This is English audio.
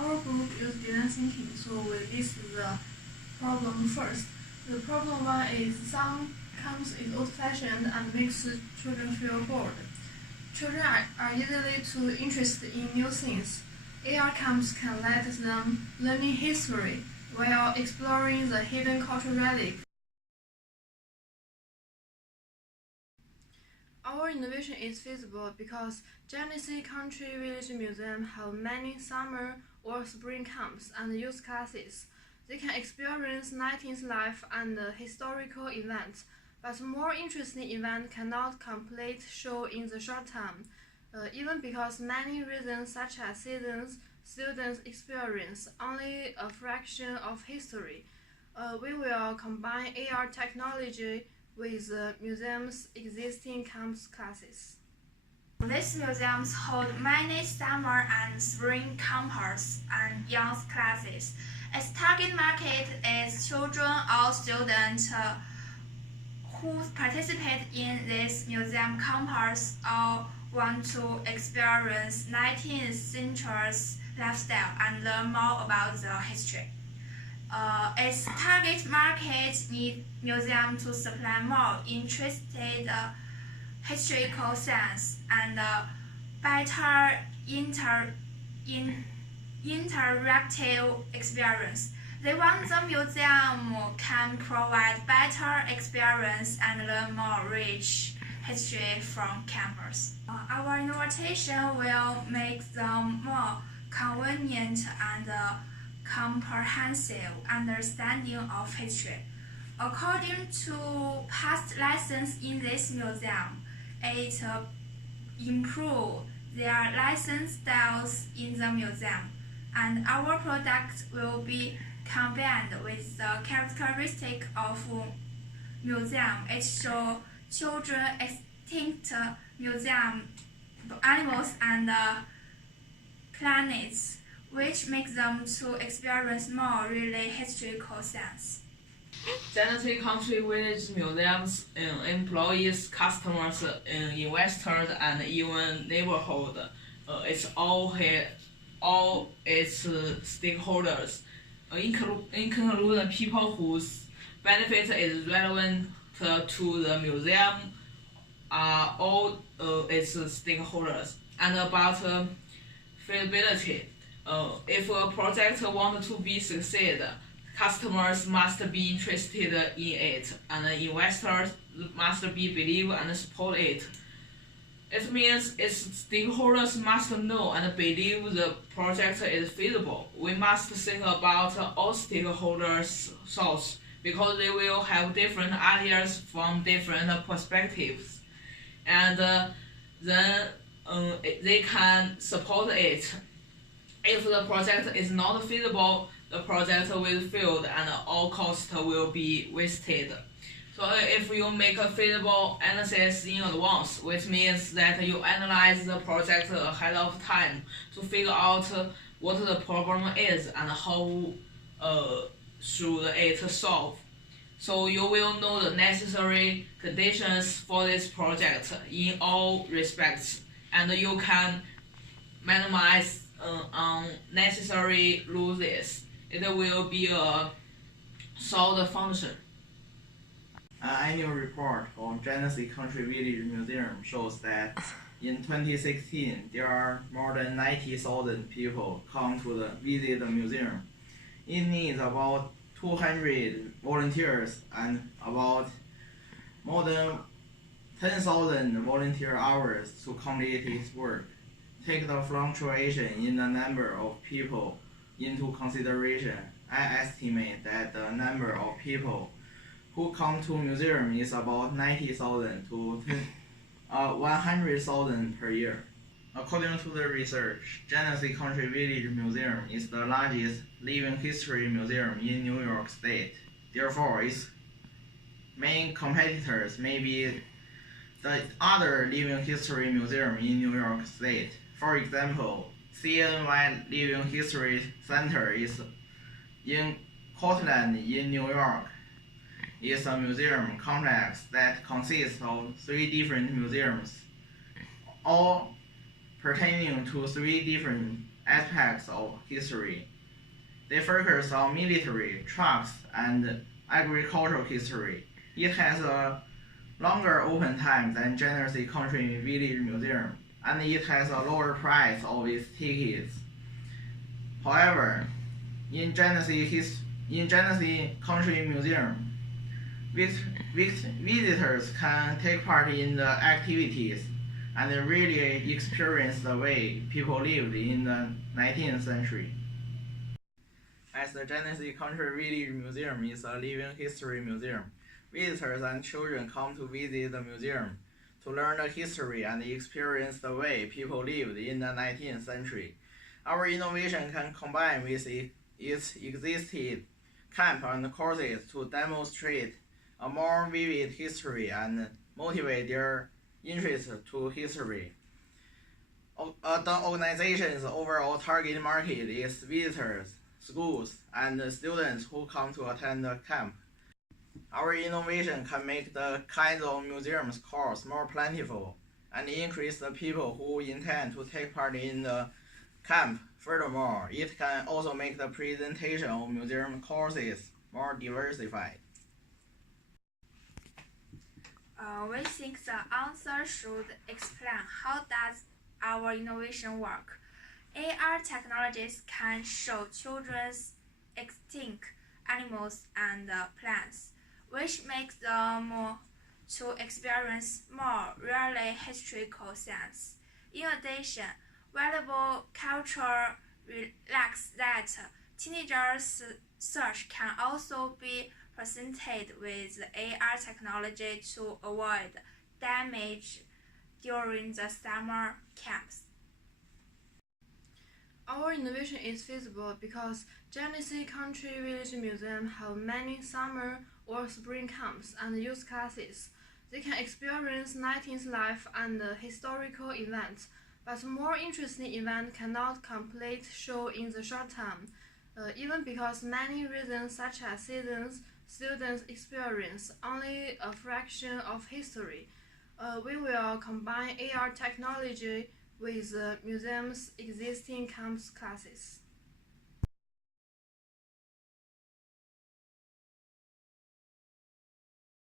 our group uses design thinking, so we list the problem first. The problem one is some comes is old-fashioned and makes children feel bored. Children are easily too interested in new things. AR camps can let them learning history while exploring the hidden cultural relics. Our innovation is feasible because Genesee Country Village Museum have many summer or spring camps and youth classes. They can experience 19th life and historical events, but more interesting events cannot complete show in the short time, even because many reasons such as seasons, students experience only a fraction of history. We will combine AR technology with the museum's existing camps classes. These museums hold many summer and spring campers and young classes. Its target market is children or students who participate in these museum campers or want to experience 19th century's lifestyle and learn more about the history. Its target market needs museums to supply more interested historical science and better interactive experience. They want the museum can provide better experience and learn more rich history from campus. Our innovation will make them more convenient and comprehensive understanding of history. According to past lessons in this museum, it improves their lesson styles in the museum, and our product will be combined with the characteristic of museum. It shows children extinct museum animals and planets, which makes them to experience more really historical science. Genesee Country Village Museums employees, customers, investors, and even neighborhood. It's all its stakeholders, including people whose benefit is relevant to the museum, are all its stakeholders. And about feasibility, if a project wants to be succeed, customers must be interested in it, and investors must believe and support it. It means its stakeholders must know and believe the project is feasible. We must think about all stakeholders' thoughts because they will have different ideas from different perspectives, and then they can support it. If the project is not feasible, the project will fail and all costs will be wasted. So if you make a feasible analysis in advance, which means that you analyze the project ahead of time to figure out what the problem is and how should it solve. So you will know the necessary conditions for this project in all respects, and you can minimize unnecessary losses. It will be a solid function. An annual report from Genesee Country Village Museum shows that in 2016 there are more than 90,000 people come to visit the museum. It needs about 200 volunteers and about more than 10,000 volunteer hours to complete its work. Take the fluctuation in the number of people into consideration. I estimate that the number of people who come to museum is about 90,000 to 100,000 per year. According to the research, Genesee Country Village Museum is the largest living history museum in New York State. Therefore, its main competitors may be the other living history museum in New York State. For example, CNY Living History Center is in Cortland in New York. It's a museum complex that consists of 3 different museums, all pertaining to 3 different aspects of history. They focus on military, trucks, and agricultural history. It has a longer open time than Genesee Country Village Museum, and it has a lower price of its tickets. However, in Genesee Country Museum, visitors can take part in the activities and really experience the way people lived in the 19th century. As the Genesee Country Village Museum is a living history museum, visitors and children come to visit the museum to learn the history and experience the way people lived in the 19th century. Our innovation can combine with its existing camp and courses to demonstrate a more vivid history and motivate their interest to history. The organization's overall target market is visitors, schools, and students who come to attend the camp. Our innovation can make the kinds of museums course more plentiful and increase the people who intend to take part in the camp. Furthermore, it can also make the presentation of museum courses more diversified. We think the answer should explain how does our innovation work. AR technologies can show children's extinct animals and plants, which makes them to experience more really historical scenes. In addition, valuable culture reflects that teenagers' search can also be presented with AR technology to avoid damage during the summer camps. Our innovation is feasible because Genesee Country Village Museum have many summer or spring camps and youth classes. They can experience 19th life and historical events, but more interesting events cannot complete show in the short term, even because many reasons such as seasons, students experience only a fraction of history. We will combine AR technology with the museum's existing campus classes.